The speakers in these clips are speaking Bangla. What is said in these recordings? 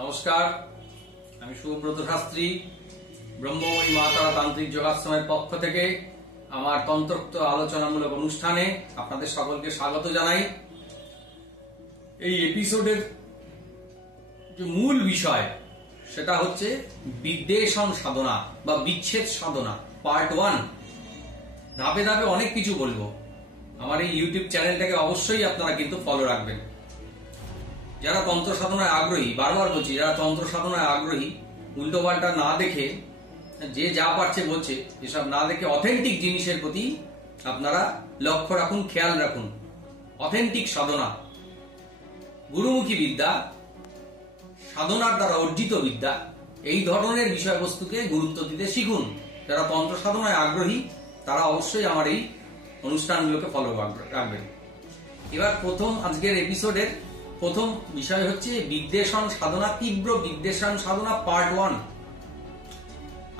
নমস্কার, আমি সুব্রত শাস্ত্রী ব্রহ্মময়ী মা তারা তান্ত্রিক যোগাশ্রমের পক্ষ থেকে আমার তন্ত্রোক্ত আলোচনামূলক অনুষ্ঠানে আপনাদের সকলকে স্বাগত জানাই। এই এপিসোডের যে মূল বিষয় সেটা হচ্ছে বিদ্বেষণ সাধনা বা বিচ্ছেদ সাধনা পার্ট 1। ধাপে ধাপে অনেক কিছু বলবো। আমার এই ইউটিউব চ্যানেলটাকে অবশ্যই আপনারা কিন্তু ফলো রাখবেন। যারা তন্ত্র সাধনায় আগ্রহী, বারবার বলছি, যারা তন্ত্র সাধনায় আগ্রহী, উল্টো পাল্টা না দেখে যে যা পারছে বলছে, এসব না দেখে অথেন্টিক জিনিসের প্রতি আপনারা লক্ষ্য রাখুন, খেয়াল রাখুন। অথেন্টিক সাধনা, গুরুমুখী বিদ্যা, সাধনার দ্বারা অর্জিত বিদ্যা, এই ধরনের বিষয়বস্তুকে গুরুত্ব দিতে শিখুন। যারা তন্ত্র সাধনায় আগ্রহী তারা অবশ্যই আমার এই অনুষ্ঠানগুলোকে ফলো রাখবেন। এবার আজকের এপিসোডের প্রথম বিষয় হচ্ছে বিদ্বেষণ সাধনা, তীব্র বিদ্বেষণ সাধনা পার্ট 1।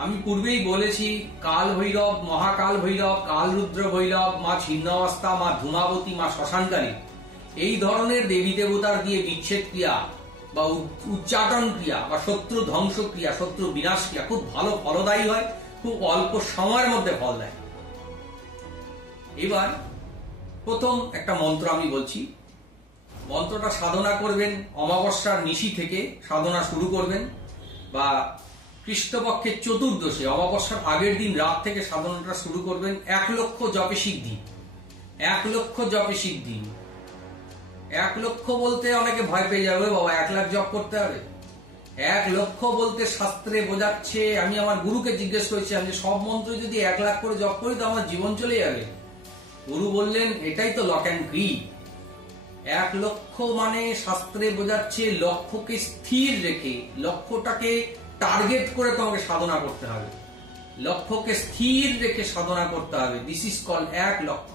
আমি পূর্বেই বলেছি, কাল ভৈরব, মহাকাল ভৈরব, কাল রুদ্র ভৈরব, মা ছিন্নমস্তা, মা ধূমাবতী, মা শ্মশানকালী, এই ধরনের দেবী দেবতার দিয়ে বিচ্ছেদ ক্রিয়া বা উচ্চাটন ক্রিয়া বা শত্রু ধ্বংস ক্রিয়া, শত্রু বিনাশ ক্রিয়া খুব ভালো ফলদায়ী হয়, খুব অল্প সময়ের মধ্যে ফল দেয়। এবার প্রথম একটা মন্ত্র আমি বলছি। মন্ত্রটা সাধনা করবেন অমাবস্যার নিশি থেকে সাধনা শুরু করবেন, বা কৃষ্ণপক্ষের চতুর্দশী অমাবস্যার আগের দিন রাত থেকে সাধনাটা শুরু করবেন। 1 লক্ষ জপে সিদ্ধি, 1 লক্ষ জপে সিদ্ধি। 1 লক্ষ বলতে অনেকে ভয় পেয়ে যাবে, বাবা 1 লাখ জপ করতে হবে। 1 লক্ষ বলতে শাস্ত্রে বোঝাচ্ছে, আমি আমার গুরুকে জিজ্ঞেস করেছিলাম যে সব মন্ত্র যদি 1 লাখ করে জপ করি তো আমার জীবন চলে যাবে। গুরু বললেন এটাই তো লক অ্যান্ড কি। 1 লক্ষ মানে শাস্ত্রে বোঝাচ্ছে লক্ষ্যকে স্থির রেখে, লক্ষ্যটাকে টার্গেট করে তোমাকে সাধনা করতে হবে। লক্ষ্যকে স্থির রেখে সাধনা করতে হবে। দিস ইজ কল 1 লক্ষ।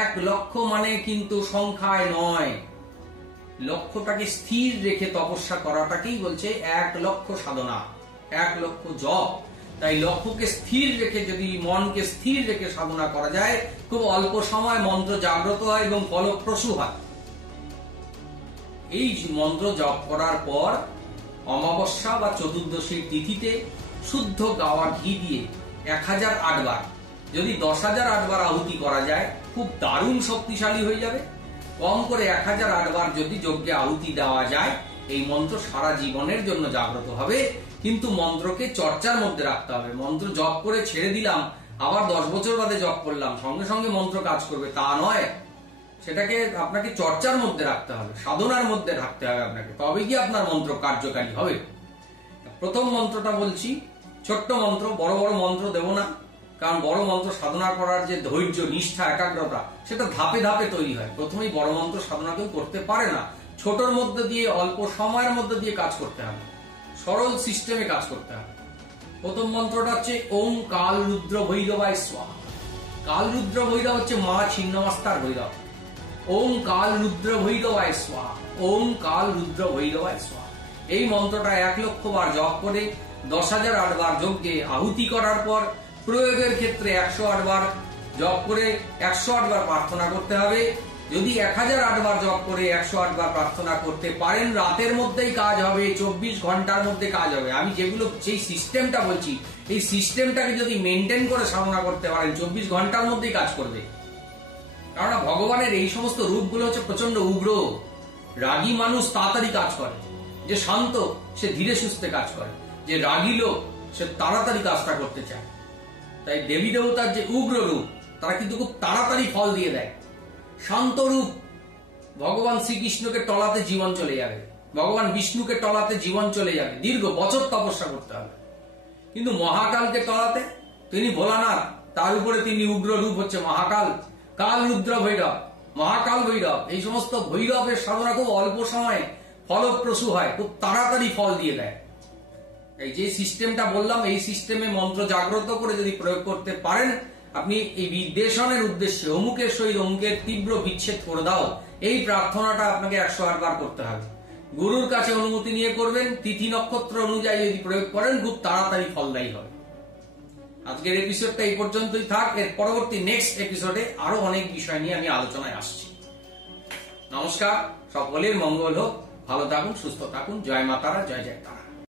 1 লক্ষ মানে কিন্তু সংখ্যায় নয়, লক্ষ্যটাকে স্থির রেখে তপস্যা করাটাকেই বলছে 1 লক্ষ সাধনা, 1 লক্ষ জপ। তাই লক্ষ্যকে স্থির রেখে, যদি মনকে স্থির রেখে সাধনা করা যায়, খুব অল্প সময় মন্ত্র জাগ্রত হয় এবং ফলপ্রসূ হয়। এই মন্ত্র জপ করার পর অমাবস্যা বা চতুর্দশীর তিথিতে শুদ্ধ গাওয়া ঘি দিয়ে 1008 বার, যদি 10,008 বার আহুতি করা যায় খুব দারুণ শক্তিশালী হয়ে যাবে। কম করে 1008 বার যদি যজ্ঞে আহুতি দেওয়া যায়, এই মন্ত্র সারা জীবনের জন্য জাগ্রত হবে। কিন্তু মন্ত্রকে চর্চার মধ্যে রাখতে হবে। মন্ত্র জপ করে ছেড়ে দিলাম, আবার 10 বছর বাদে জপ করলাম, সঙ্গে সঙ্গে মন্ত্র কাজ করবে তা নয়। সেটাকে আপনাকে চর্চার মধ্যে রাখতে হবে, সাধনার মধ্যে রাখতে হবে আপনাকে, তবে কি আপনার মন্ত্র কার্যকারী হবে। প্রথম মন্ত্রটা বলছি, ছোট্ট মন্ত্র, বড় বড় মন্ত্র দেব না, কারণ বড় মন্ত্র সাধনা করার যে ধৈর্য, নিষ্ঠা, একাগ্রতা, সেটা ধাপে ধাপে তৈরি হয়। প্রথমেই বড় মন্ত্র সাধনা কেউ করতে পারে না। ছোটর মধ্যে দিয়ে, অল্প সময়ের মধ্যে দিয়ে কাজ করতে হবে, সরল সিস্টেমে কাজ করতে হবে। প্রথম মন্ত্রটা হচ্ছে ওম কাল রুদ্র ভৈরবায় স্বাহা। কাল রুদ্র ভৈরব হচ্ছে মা ছিন্নমস্তার ভৈরব। ওম কাল রুদ্র ভৈরবায় স্বাহা, ওম কাল রুদ্র ভৈরবায় স্বাহা। এই মন্ত্রটা 1 লক্ষ বার জপ করে 10,008 বার যজ্ঞে আহুতি করার পর প্রয়োগের ক্ষেত্রে 108 বার জপ করে 108 বার প্রার্থনা করতে হবে। যদি 1008 বার জপ করে 108 বার প্রার্থনা করতে পারেন, রাতের মধ্যেই কাজ হবে, 24 ঘন্টার মধ্যে কাজ হবে। আমি সেই সিস্টেমটা বলছি, এই সিস্টেমটাকে যদি মেনটেন করে সাধনা করতে পারেন, 24 ঘন্টার মধ্যেই কাজ করবে। কারণ ভগবানের এই সমস্ত রূপগুলো হচ্ছে প্রচন্ড উগ্র। রাগী মানুষ তাড়াতাড়ি কাজ করে, যে শান্ত সে ধীরে সুস্থে কাজ করে, যে রাগী লোক সে তাড়াতাড়ি কাজটা করতে চায়। তাই দেবী দেবতার যে উগ্র রূপ, তারা কিন্তু খুব তাড়াতাড়ি ফল দিয়ে দেয়। শান্ত রূপ, ভগবান শ্রীকৃষ্ণকে টলাতে জীবন চলে যাবে, ভগবান বিষ্ণুকে টলাতে জীবন চলে যাবে, দীর্ঘ বছর তপস্যা করতে হবে। কিন্তু মহাকালকে টলাতে, তিনি ভোলানাথ, তার উপরে তিনি উগ্র রূপ হচ্ছে মহাকাল, কাল রুদ্র ভৈরব, মহাকাল ভৈরব। এই সমস্ত ভৈরবের সাধনা খুব অল্প সময়ে ফলপ্রসূ হয়, খুব তাড়াতাড়ি ফল দিয়ে দেয়। এই যে সিস্টেমটা বললাম, এই সিস্টেমে মন্ত্র জাগ্রত করে যদি প্রয়োগ করতে পারেন, আপনি এই বিদ্বেষণের উদ্দেশ্যে অমুকের সহিত অমুকের তীব্র বিচ্ছেদ করে দাও, এই প্রার্থনাটা আপনাকে 108 বার করতে হবে। গুরুর কাছে অনুমতি নিয়ে করবেন, তিথি নক্ষত্র অনুযায়ী যদি প্রয়োগ করেন খুব তাড়াতাড়ি ফলদায়ী হবে। আজকের এপিসোডটা এই পর্যন্তই থাক। এর পরবর্তী নেক্সট এপিসোডে আরো অনেক বিষয় নিয়ে আমি আলোচনায় আসছি। নমস্কার, সকলের মঙ্গল হোক, ভালো থাকুন, সুস্থ থাকুন। জয় মা তারা, জয় জয় তারা।